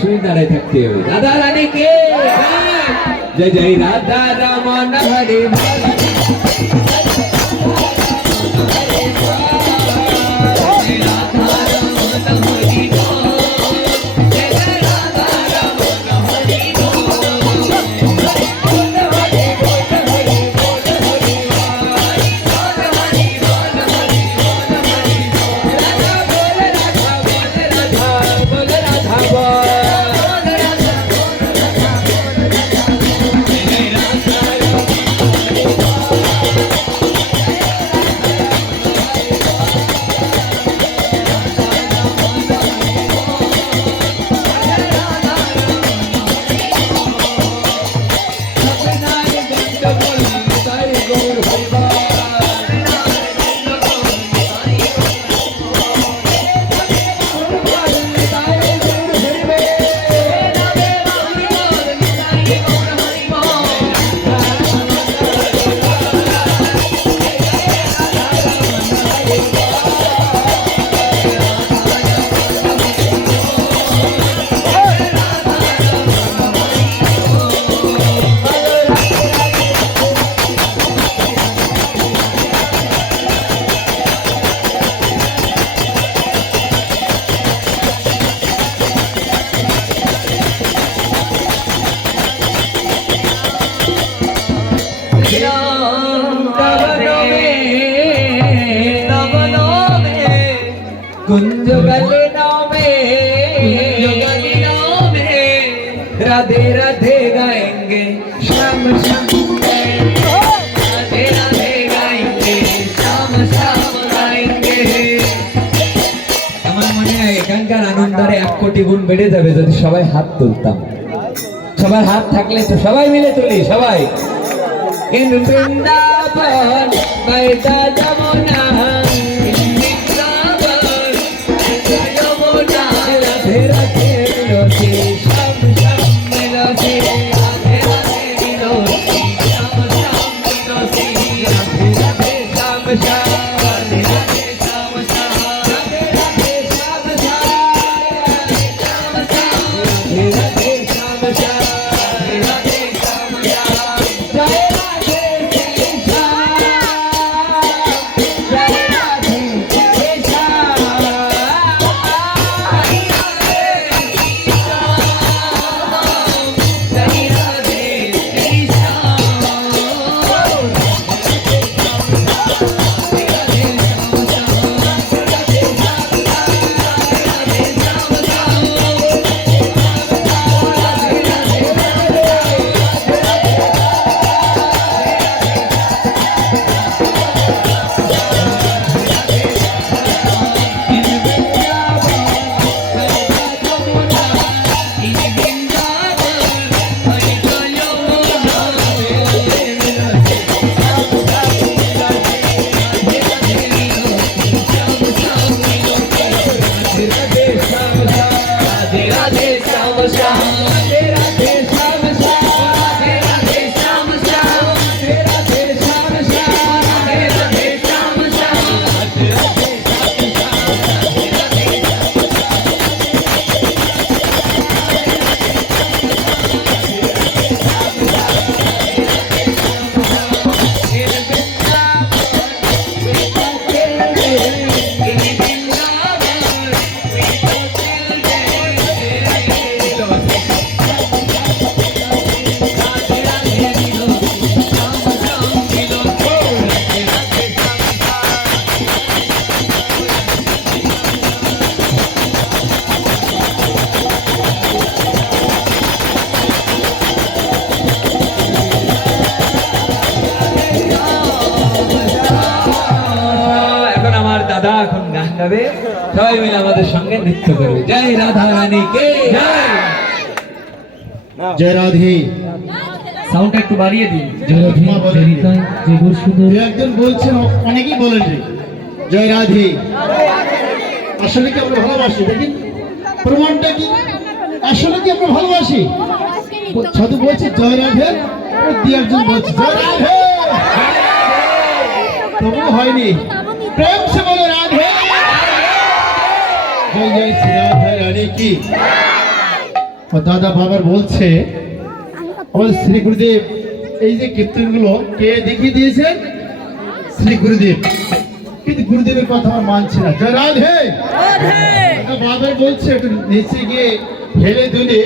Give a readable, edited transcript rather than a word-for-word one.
শুনে দাঁড়ায় থাকতে হবে। রাধা রানী কে জয় জয় রাধা রমন হরে कुंज गले नामे राधे राधे गाएंगे शाम शाम राधे राधे गाएंगे शाम शाम गाएंगे। আমার মনে হয় এখানকার আনন্দের 1 কোটি গুণ বেড়ে যাবে যদি সবাই হাত তুলতাম। সবার হাত থাকলে তো সবাই মিলে তুলি সবাই। ইন বৃন্দাবন বাইদা যমুনা দাদা এখন গান গাবে, সবাই মিলে আমাদের সঙ্গে নৃত্য করবে। জয় রাধা রানী কে জয়। জয় রাধে। সাউন্ড একটু বাড়িয়ে দিন। জয় রাধে। একজন বলছেন, অনেকেই বলেন জয় রাধে। আসলে কি আমরা ভালোবাসি? দেখেন প্রমাণটা কি, আসলে কি আমরা ভালোবাসি? সাধু বলছে জয় রাধে, একজন বলছে জয় রাধে, তবু হয়নি। প্রেম সে বলে রাধে। জয় জয় শ্রী রাধা রানী কি। ও দাদা বাবার বলছে আমাদের শ্রী গুরুদেব এই যে কীর্তনগুলো কে দেখিয়ে দিয়েছেন? শ্রী গুরুদেব। কিন্তু গুরুদেবের কথা আমার মানছে না। জয় রাধে। বাবার বলছে একটু নিচে গিয়ে হেলে দুলে